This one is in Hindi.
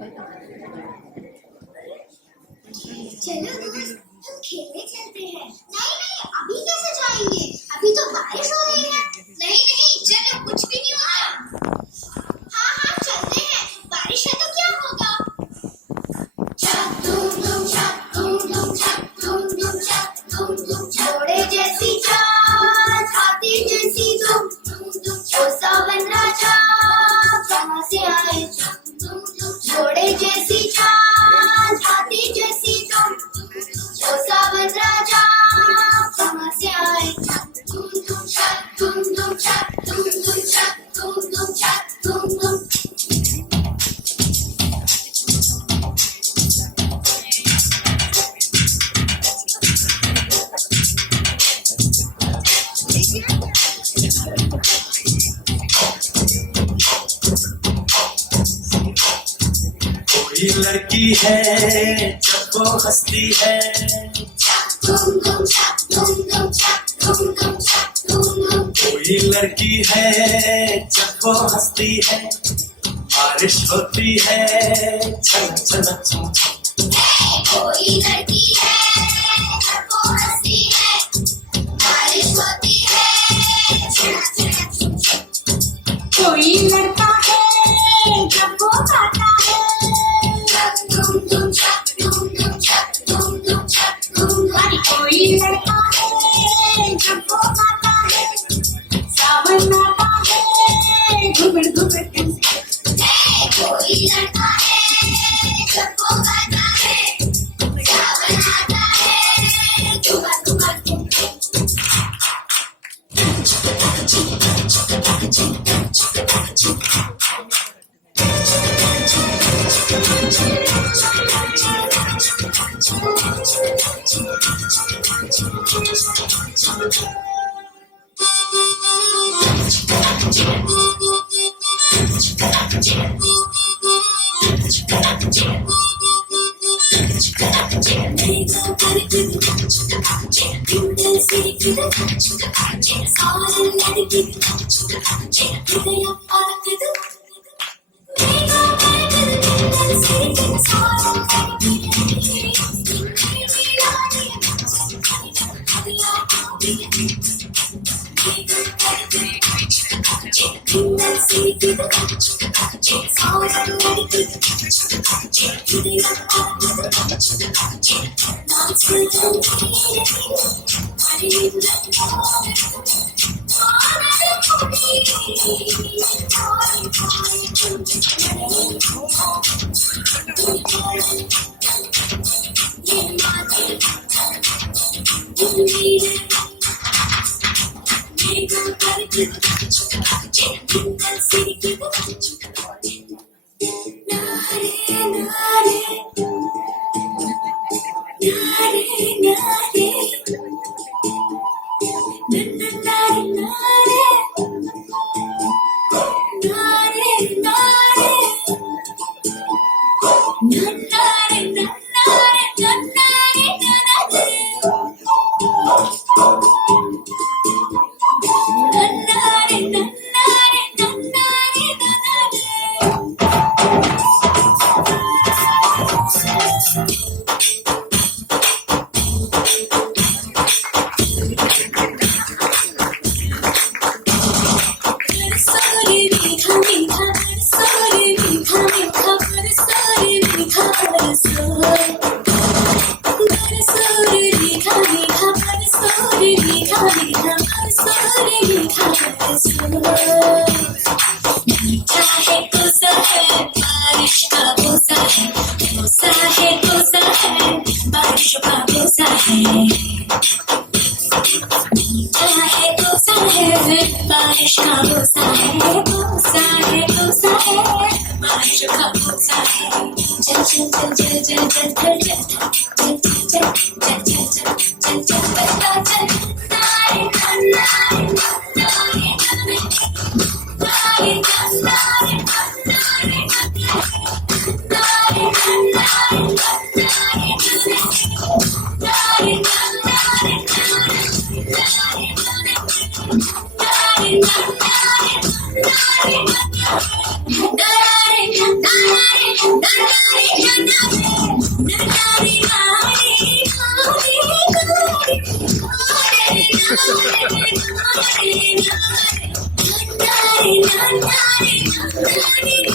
चलो दोस्त, हम खेलने चलते हैं। नहीं नहीं, अभी कैसे जाएंगे? अभी तो बारिश हो रही है। नहीं नहीं, चलो, कुछ भी नहीं होगा। हाँ हाँ, चलते हैं। बारिश है तो क्या होगा? छक धूम धूम छक धूम धूम छक धूम धूम छक धूम धूम, घोड़े जैसी चाल, हाथी जैसी धूम धूम धूम, ओ सावन राजा कहाँ से आए? घोड़े जैसी चाल, हाथी जैसी धूम, ओ सावन राजा कहाँ से आए? धूम धूम छक धूम धूम छक धूम धूम छक धूम धूम छक धूम धूम। कोई लड़की है जब वो हंसती है, कोई लड़की है जब वो हंसती है, बारिश होती है छलक छलक छम छम। कोई लड़की है जब वो हंसती है, बारिश होती है छलक छलक छम छम। कोई लड़का है जब वो गाता है, धूम धूम छक धूम धूम छक धूम धूम छक धूम धूम। कोई लड़का है जब वो गाता है, सावन आता है घुमड़ घुमड़ करके। कोई लड़का है जब वो गाता है, सावन आता है घुमड़ घुमड़ करके। Nandari,